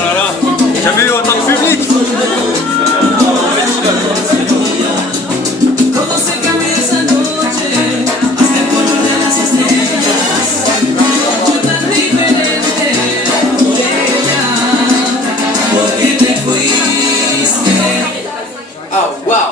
là là, jamais eu autant de public. Oh, wow.